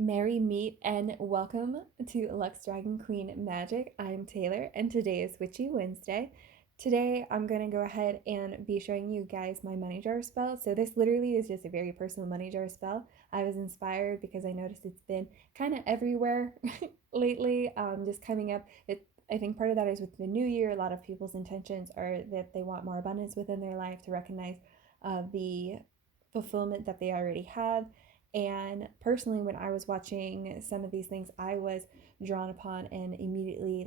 Merry meet and welcome to Lux Dragon Queen Magic. I'm Taylor and today is Witchy Wednesday. Today I'm going to go ahead and be showing you guys my money jar spell. So this literally is just a very personal money jar spell. I was inspired because I noticed it's been kind of everywhere lately, just coming up. I think part of that is with the new year. A lot of people's intentions are that they want more abundance within their life, to recognize the fulfillment that they already have. And personally, when I was watching some of these things, I was drawn upon and immediately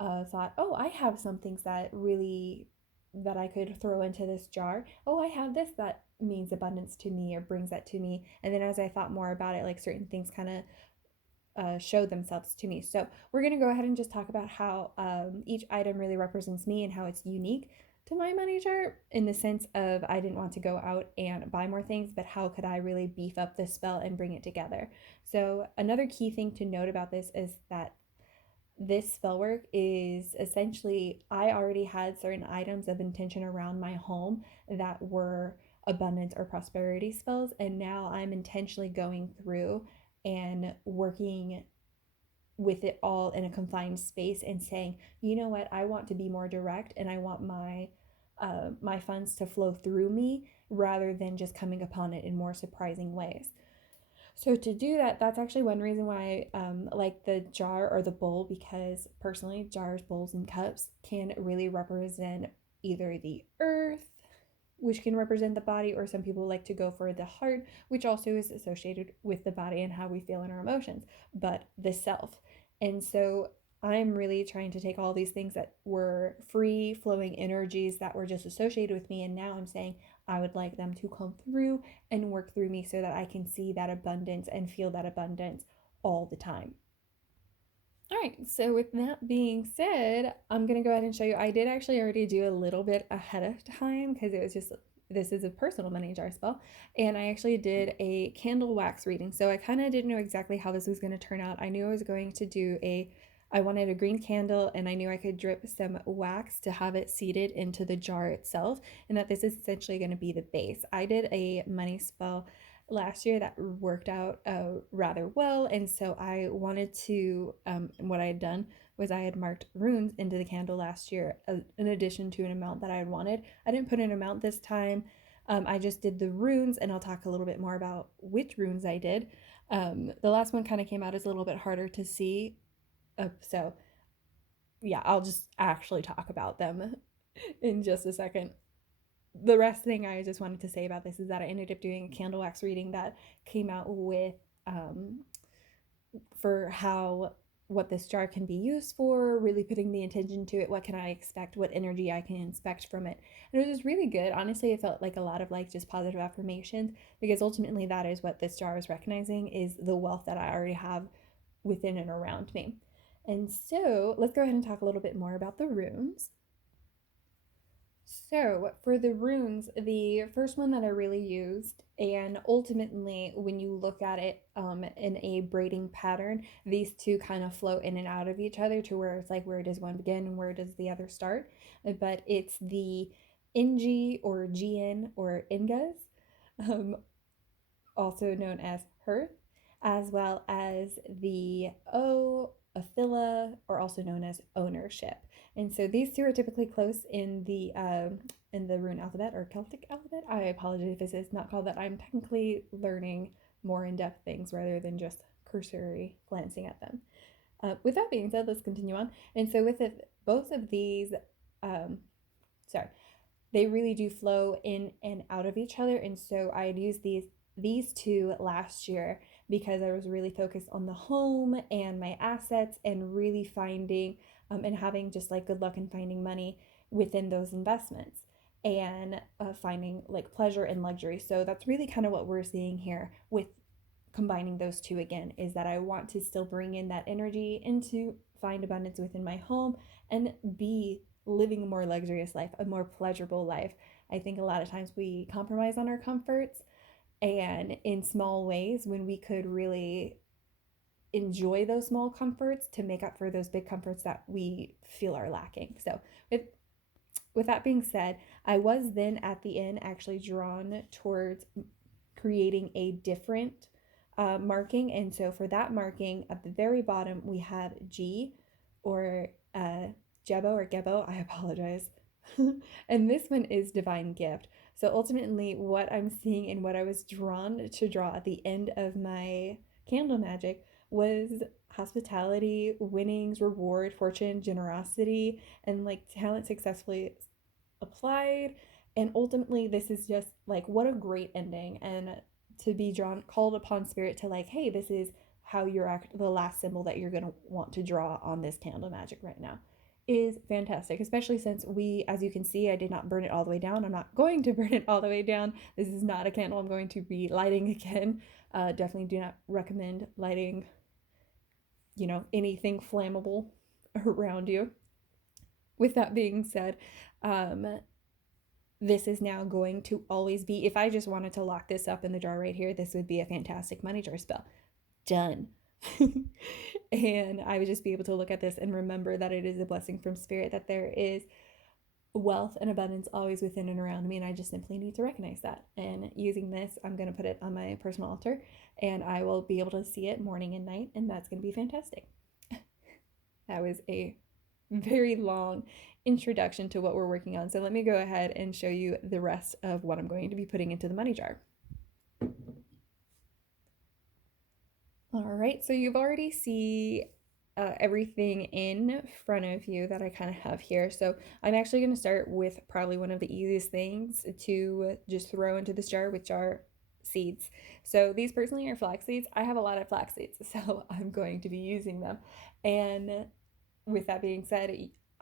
thought, oh, I have some things that I could throw into this jar. Oh, I have this that means abundance to me or brings that to me. And then as I thought more about it, like certain things kind of show themselves to me. So we're going to go ahead and just talk about how each item really represents me and how it's unique to my money jar, in the sense of I didn't want to go out and buy more things, but how could I really beef up this spell and bring it together? So another key thing to note about this is that this spell work is essentially, I already had certain items of intention around my home that were abundance or prosperity spells, and now I'm intentionally going through and working with it all in a confined space and saying, you know what, I want to be more direct and I want my funds to flow through me rather than just coming upon it in more surprising ways. So to do that, that's actually one reason why I like the jar or the bowl, because personally, jars, bowls, and cups can really represent either the earth, which can represent the body, or some people like to go for the heart, which also is associated with the body and how we feel in our emotions, but the self. And so I'm really trying to take all these things that were free flowing energies that were just associated with me, and now I'm saying I would like them to come through and work through me so that I can see that abundance and feel that abundance all the time. All right, so with that being said, I'm gonna go ahead and show you. I did actually already do a little bit ahead of time because it was just, this is a personal money jar spell, and I actually did a candle wax reading. So I kind of didn't know exactly how this was going to turn out. I knew I was going to do I wanted a green candle, and I knew I could drip some wax to have it seated into the jar itself, and that this is essentially going to be the base. I did a money spell last year that worked out rather well, and so I wanted to, what I had done was I had marked runes into the candle last year, in addition to an amount that I had wanted. I didn't put an amount this time. I just did the runes, and I'll talk a little bit more about which runes I did. The last one kind of came out as a little bit harder to see, so yeah, I'll just actually talk about them in just a second. The rest thing I just wanted to say about this is that I ended up doing a candle wax reading that came out with for how, what this jar can be used for, really putting the intention to it. What can I expect? What energy I can expect from it? And it was just really good. Honestly, it felt like a lot of like just positive affirmations, because ultimately that is what this jar is recognizing, is the wealth that I already have within and around me. And so let's go ahead and talk a little bit more about the runes. So, for the runes, the first one that I really used, and ultimately, when you look at it in a braiding pattern, these two kind of flow in and out of each other to where it's like, where does one begin and where does the other start? But it's the Ingi or Gian or Ingas, um, also known as Hearth, as well as the O, Aphila, or also known as ownership. And so these two are typically close in the rune alphabet or Celtic alphabet. I apologize if this is not called that. I'm technically learning more in-depth things rather than just cursory glancing at them. With that being said, let's continue on. And so with it, both of these, um, sorry, they really do flow in and out of each other. And so I had used these two last year because I was really focused on the home and my assets, and really finding and having just like good luck in finding money within those investments, and finding like pleasure and luxury. So that's really kind of what we're seeing here with combining those two again, is that I want to still bring in that energy into find abundance within my home and be living a more luxurious life, a more pleasurable life. I think a lot of times we compromise on our comforts and in small ways when we could really enjoy those small comforts to make up for those big comforts that we feel are lacking. So with that being said, I was then at the end actually drawn towards creating a different marking. And so for that marking at the very bottom, we have G or Jebo or Gebo. I apologize. And this one is divine gift. So ultimately, what I'm seeing and what I was drawn to draw at the end of my candle magic was hospitality, winnings, reward, fortune, generosity, and like talent successfully applied. And ultimately, this is just like what a great ending, and to be drawn, called upon spirit to like, hey, this is how you're the last symbol that you're going to want to draw on this candle magic right now is fantastic, especially since we, as you can see, I did not burn it all the way down. I'm not going to burn it all the way down. This is not a candle I'm going to be lighting again. Definitely do not recommend lighting, anything flammable around you. With that being said, this is now going to always be, if I just wanted to lock this up in the jar right here, this would be a fantastic money jar spell. Done. And I would just be able to look at this and remember that it is a blessing from spirit, that there is wealth and abundance always within and around me, and I just simply need to recognize that. And using this, I'm going to put it on my personal altar, and I will be able to see it morning and night, and that's going to be fantastic. That was a very long introduction to what we're working on. So let me go ahead and show you the rest of what I'm going to be putting into the money jar. All right, so you've already see everything in front of you that I kind of have here. So I'm actually going to start with probably one of the easiest things to just throw into this jar, which are seeds. So these personally are flax seeds. I have a lot of flax seeds, so I'm going to be using them. And with that being said,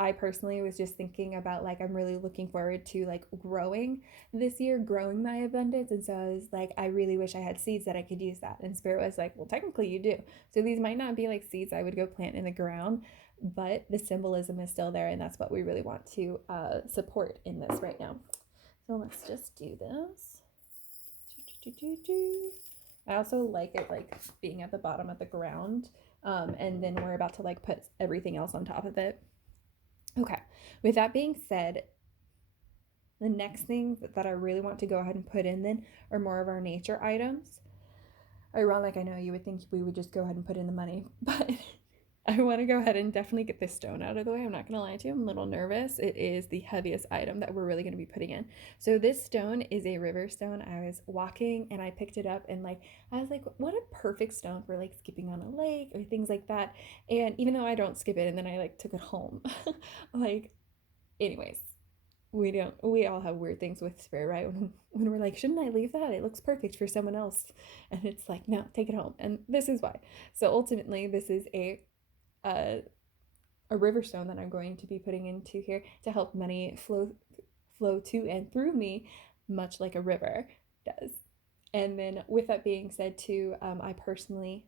I personally was just thinking about like, I'm really looking forward to like growing this year, growing my abundance. And so I was like, I really wish I had seeds that I could use that. And spirit was like, well, technically you do. So these might not be like seeds I would go plant in the ground, but the symbolism is still there. And that's what we really want to support in this right now. So let's just do this. I also like it like being at the bottom of the ground. And then we're about to like put everything else on top of it. Okay, with that being said, the next thing that I really want to go ahead and put in then are more of our nature items. Ironic, I know you would think we would just go ahead and put in the money, but I want to go ahead and definitely get this stone out of the way. I'm not going to lie to you, I'm a little nervous. It is the heaviest item that we're really going to be putting in. So this stone is a river stone. I was walking and I picked it up and like, I was like, what a perfect stone for like skipping on a lake or things like that. And even though I don't skip it and then I like took it home, like, anyways, we all have weird things with spirit, right? When we're like, shouldn't I leave that? It looks perfect for someone else. And it's like, no, take it home. And this is why. So ultimately, this is a river stone that I'm going to be putting into here to help money flow to and through me, much like a river does. And then with that being said too, I personally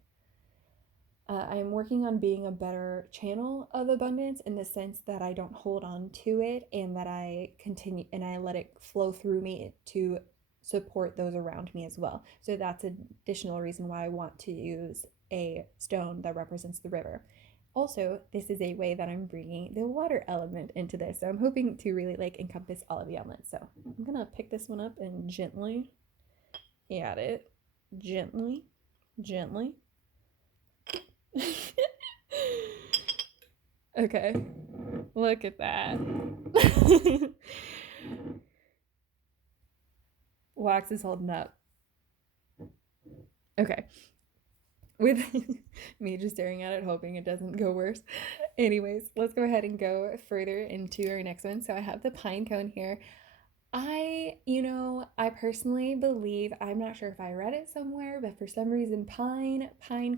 I'm working on being a better channel of abundance in the sense that I don't hold on to it and that I continue and I let it flow through me to support those around me as well. So that's an additional reason why I want to use a stone that represents the river. Also, this is a way that I'm bringing the water element into this. So I'm hoping to really like encompass all of the elements. So I'm going to pick this one up and gently add it. Gently. Okay. Look at that. Wax is holding up. Okay. With me just staring at it, hoping it doesn't go worse. Anyways, let's go ahead and go further into our next one. So I have the pine cone here. I personally believe, I'm not sure if I read it somewhere, but for some reason, pine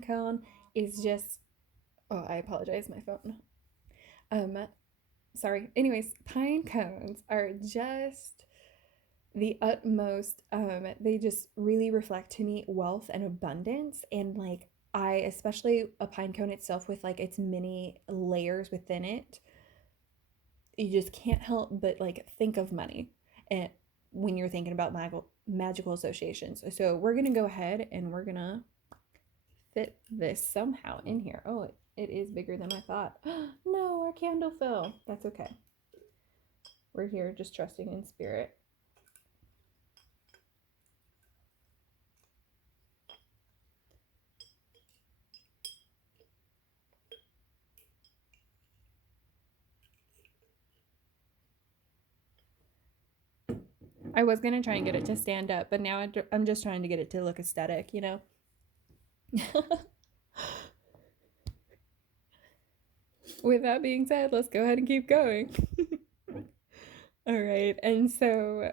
cone is just, oh, I apologize, my phone. Sorry. Anyways, pine cones are just the utmost, they just really reflect to me wealth and abundance. And like, especially a pine cone itself with like its many layers within it, you just can't help but like think of money and when you're thinking about magical associations. So we're gonna go ahead and we're gonna fit this somehow in here. Oh, it is bigger than I thought. No, our candle fell. That's okay. We're here just trusting in spirit. I was going to try and get it to stand up, but now I'm just trying to get it to look aesthetic, you know? With that being said, let's go ahead and keep going. All right, and so,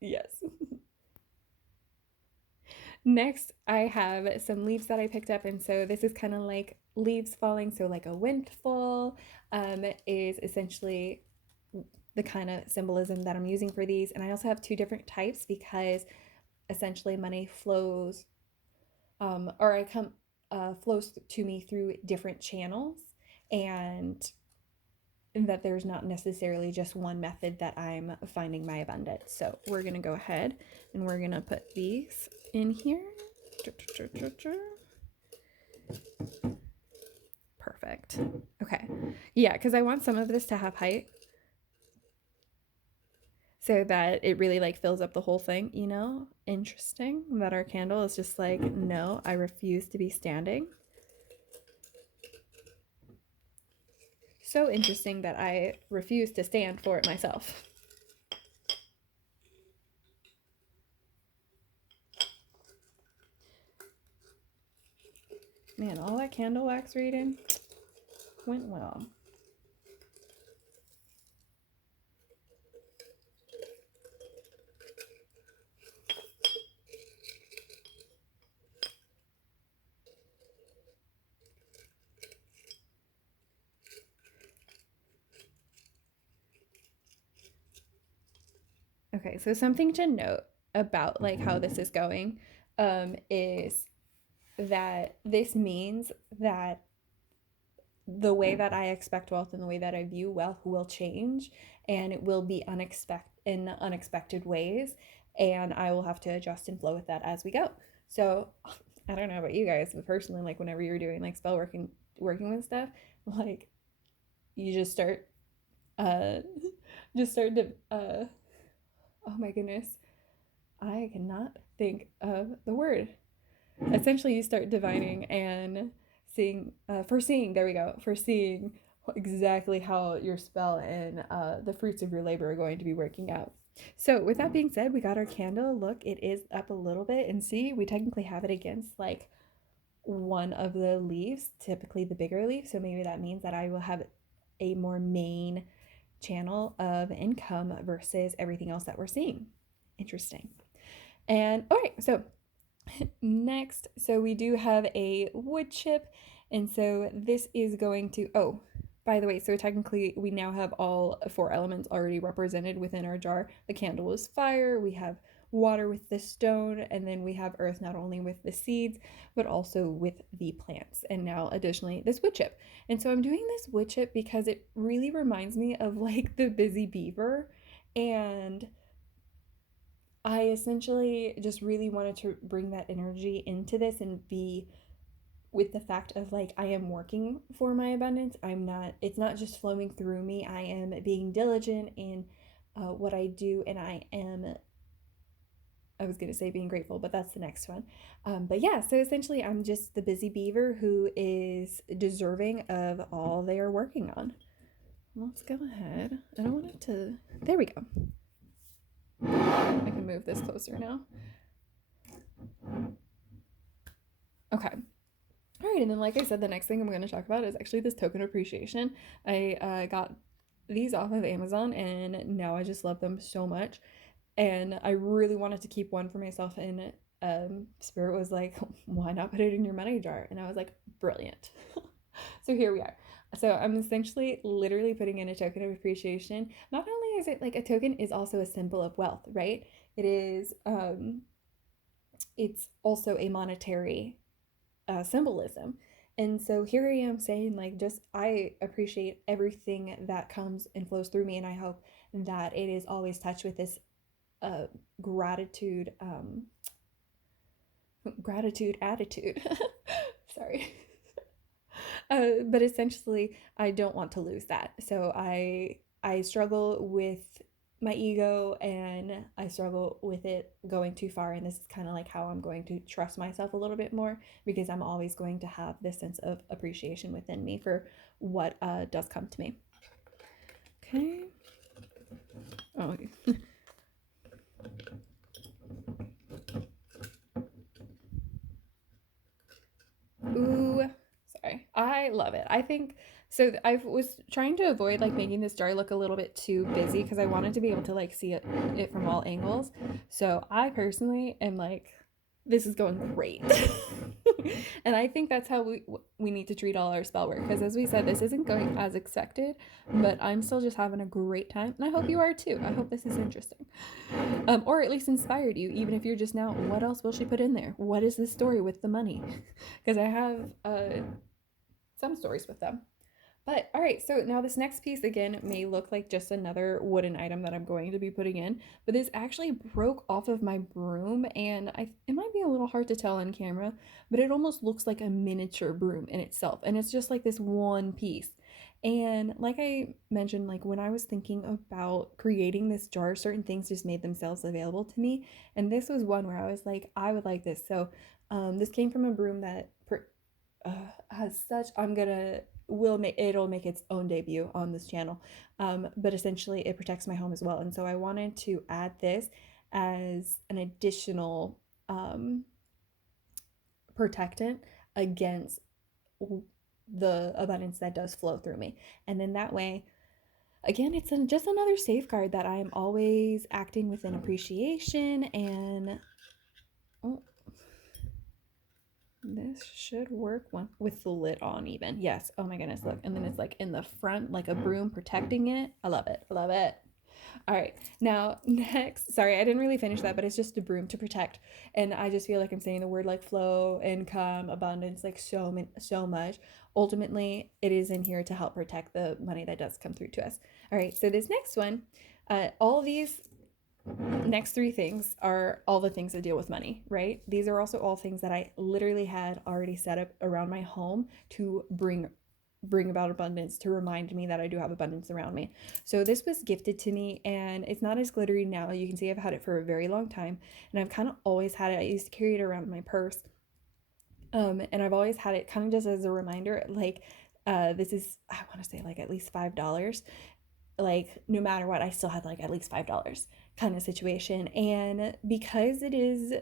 yes. Next, I have some leaves that I picked up, and so this is kind of like leaves falling, so like a windfall is essentially the kind of symbolism that I'm using for these. And I also have two different types because essentially money flows, or I come flows to me through different channels, and that there's not necessarily just one method that I'm finding my abundance. So we're gonna go ahead and we're gonna put these in here. Perfect. Okay. Yeah, because I want some of this to have height so that it really like fills up the whole thing, you know? Interesting that our candle is just like, no, I refuse to be standing. So interesting that I refuse to stand for it myself. Man, all that candle wax reading went well. Okay, so something to note about like how this is going is that this means that the way that I expect wealth and the way that I view wealth will change, and it will be unexpected ways, and I will have to adjust and flow with that as we go. So I don't know about you guys, but personally, like whenever you're doing like spell work and working with stuff, like you just start to oh my goodness, I cannot think of the word. Essentially, you start divining and foreseeing, there we go, foreseeing exactly how your spell and the fruits of your labor are going to be working out. So with that being said, we got our candle. Look, it is up a little bit, and see, we technically have it against like one of the leaves, typically the bigger leaf. So maybe that means that I will have a more main channel of income versus everything else that we're seeing. Interesting. And all right, so next, so we do have a wood chip, and so this is going to, oh, by the way, so technically we now have all four elements already represented within our jar. The candle is fire, we have water with the stone, and then we have earth not only with the seeds, but also with the plants, and now additionally this wood chip. And so I'm doing this wood chip because it really reminds me of like the busy beaver, and I essentially just really wanted to bring that energy into this and be with the fact of like I am working for my abundance. It's not just flowing through me. I am being diligent in what I do, and I was going to say being grateful, but that's the next one. But yeah, so essentially I'm just the busy beaver who is deserving of all they are working on. Let's go ahead. I don't want it to, there we go. I can move this closer now. Okay. All right, and then like I said, the next thing I'm going to talk about is actually this token appreciation. I got these off of Amazon, and now I just love them so much. And I really wanted to keep one for myself, and Spirit was like, why not put it in your money jar? And I was like, brilliant. So here we are. So I'm essentially literally putting in a token of appreciation. Not only is it like a token, is also a symbol of wealth, right? It is it's also a monetary symbolism. And so here I am saying, like, just I appreciate everything that comes and flows through me, and I hope that it is always touched with this gratitude attitude. Sorry. But essentially, I don't want to lose that. So I struggle with my ego, and I struggle with it going too far. And this is kind of like how I'm going to trust myself a little bit more, because I'm always going to have this sense of appreciation within me for what does come to me. Okay. Oh, love it. I think so. I was trying to avoid like making this jar look a little bit too busy because I wanted to be able to like see it from all angles. So I personally am like, this is going great. And I think that's how we need to treat all our spell work, because as we said, this isn't going as expected, but I'm still just having a great time, and I hope you are too. I hope this is interesting, or at least inspired you, even if you're just now, what else will she put in there? What is the story with the money? Because I have some stories with them. But all right, so now this next piece again may look like just another wooden item that I'm going to be putting in, but this actually broke off of my broom, and it might be a little hard to tell on camera, but it almost looks like a miniature broom in itself, and it's just like this one piece. And like I mentioned, like when I was thinking about creating this jar, certain things just made themselves available to me, and this was one where I was like, I would like this. So this came from a broom that has such, I'm gonna will make it'll make its own debut on this channel, but essentially it protects my home as well, and so I wanted to add this as an additional protectant against the abundance that does flow through me. And then that way, again, it's just another safeguard that I'm always acting within appreciation. And oh, this should work with the lid on even. Yes. Oh my goodness, look. And then it's like in the front, like a broom protecting it. I love it. I love it. All right. Now, next, sorry, I didn't really finish that, but it's just a broom to protect. And I just feel like I'm saying the word like flow, income, abundance, like so much. Ultimately, it is in here to help protect the money that does come through to us. All right. So this next one, all these next three things are all the things that deal with money, right? These are also all things that I literally had already set up around my home to bring about abundance, to remind me that I do have abundance around me. So this was gifted to me, and it's not as glittery now. You can see I've had it for a very long time, and I've kind of always had it. I used to carry it around in my purse, and I've always had it kind of just as a reminder, like this is, I want to say like at least $5. Like no matter what, I still had like at least $5 kind of situation. And because it is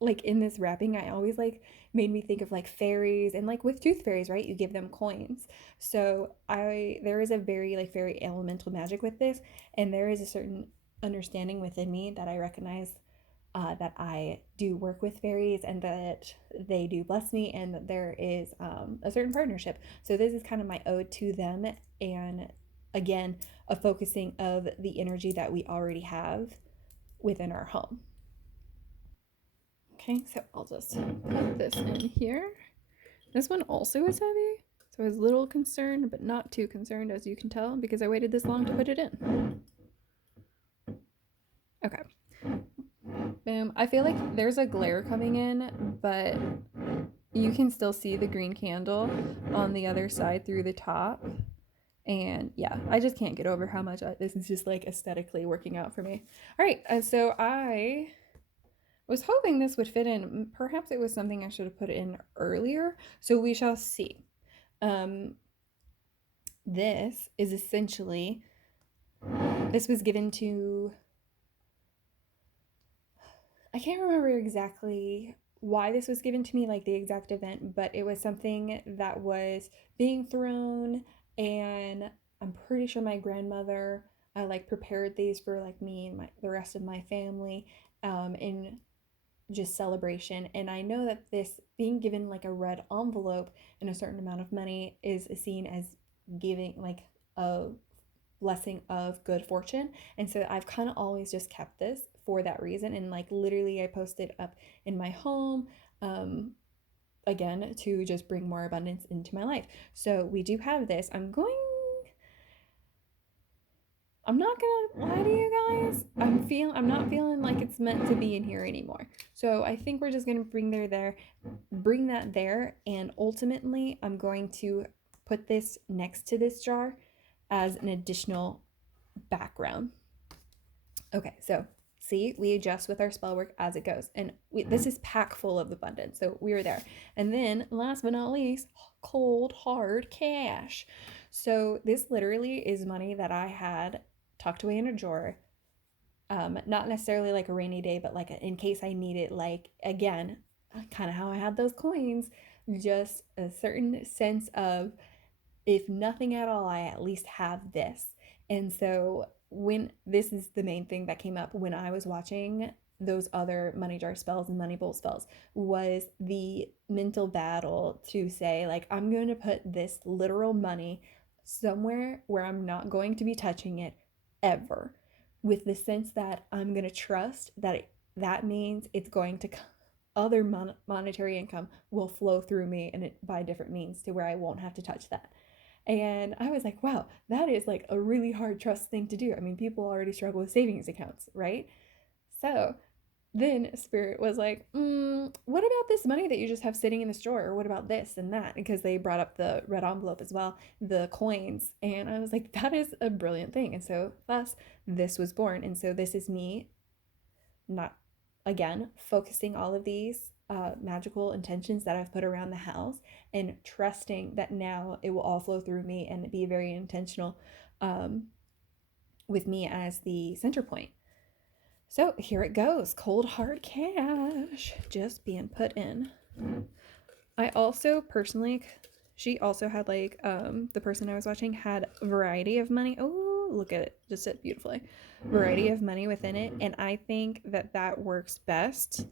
like in this wrapping, I always like made me think of like fairies, and like with tooth fairies, right? You give them coins. So there is a very like fairy elemental magic with this, and there is a certain understanding within me that I recognize, that I do work with fairies and that they do bless me, and that there is a certain partnership. So this is kind of my ode to them, and again, a focusing of the energy that we already have within our home. Okay, so I'll just put this in here. This one also is heavy, so I was a little concerned, but not too concerned, as you can tell, because I waited this long to put it in. Okay. Boom. I feel like there's a glare coming in, but you can still see the green candle on the other side through the top. And yeah, I just can't get over how much this is just like aesthetically working out for me. All right, so I was hoping this would fit in. Perhaps it was something I should have put in earlier. So we shall see. This is essentially, this was given to, I can't remember exactly why this was given to me, like the exact event, but it was something that was being thrown, and I'm pretty sure my grandmother like prepared these for like me and the rest of my family, in just celebration. And I know that this being given like a red envelope and a certain amount of money is seen as giving like a blessing of good fortune. And so I've kind of always just kept this for that reason. And like literally I posted up in my home, again, to just bring more abundance into my life. So we do have this. I'm not gonna lie to you guys. I'm not feeling like it's meant to be in here anymore. So I think we're just gonna bring that there, and ultimately I'm going to put this next to this jar as an additional background. Okay, so see, we adjust with our spell work as it goes, and this is packed full of abundance, so we were there. And then last but not least, cold hard cash. So this literally is money that I had tucked away in a drawer, not necessarily like a rainy day, but like in case I need it, like again, kind of how I had those coins, just a certain sense of, if nothing at all, I at least have this. And so when this is the main thing that came up when I was watching those other money jar spells and money bowl spells, was the mental battle to say, like, I'm going to put this literal money somewhere where I'm not going to be touching it ever, with the sense that I'm going to trust that that means it's going to, other monetary income will flow through me and it by different means to where I won't have to touch that. And I was like, wow, that is like a really hard trust thing to do. I mean, people already struggle with savings accounts, right? So then Spirit was like, what about this money that you just have sitting in this drawer? Or what about this and that? Because they brought up the red envelope as well, the coins. And I was like, that is a brilliant thing. And so thus this was born. And so this is me, not, again, focusing all of these magical intentions that I've put around the house and trusting that now it will all flow through me and be very intentional, with me as the center point. So here it goes. Cold hard cash just being put in. I also personally, she also had like, the person I was watching had a variety of money. Oh, look at it. Just sit beautifully. Variety of money within it. And I think that that works best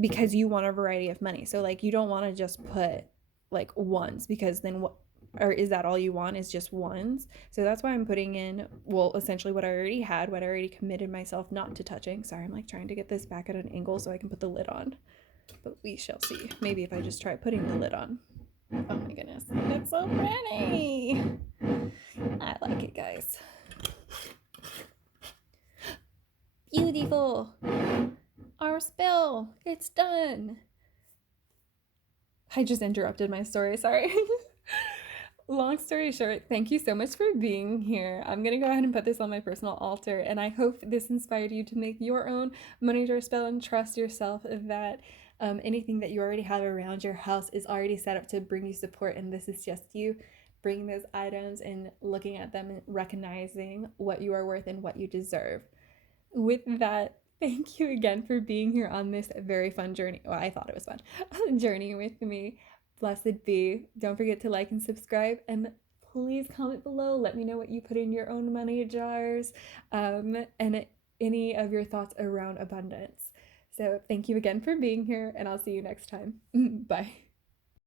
because you want a variety of money. So like, you don't want to just put like ones, because then what, or is that all you want, is just ones? So that's why I'm putting in, well, essentially what I already had, what I already committed myself not to touching. Sorry, I'm like trying to get this back at an angle so I can put the lid on, but we shall see. Maybe if I just try putting the lid on. Oh my goodness, it's so pretty. I like it, guys. Beautiful. Our spell, it's done. I just interrupted my story, sorry. Long story short, thank you so much for being here. I'm going to go ahead and put this on my personal altar, and I hope this inspired you to make your own money jar spell and trust yourself that anything that you already have around your house is already set up to bring you support, and this is just you bringing those items and looking at them and recognizing what you are worth and what you deserve. With that, thank you again for being here on this very fun journey. Well, I thought it was fun. Journey with me. Blessed be. Don't forget to like and subscribe, and please comment below. Let me know what you put in your own money jars, and any of your thoughts around abundance. So thank you again for being here, and I'll see you next time. Bye.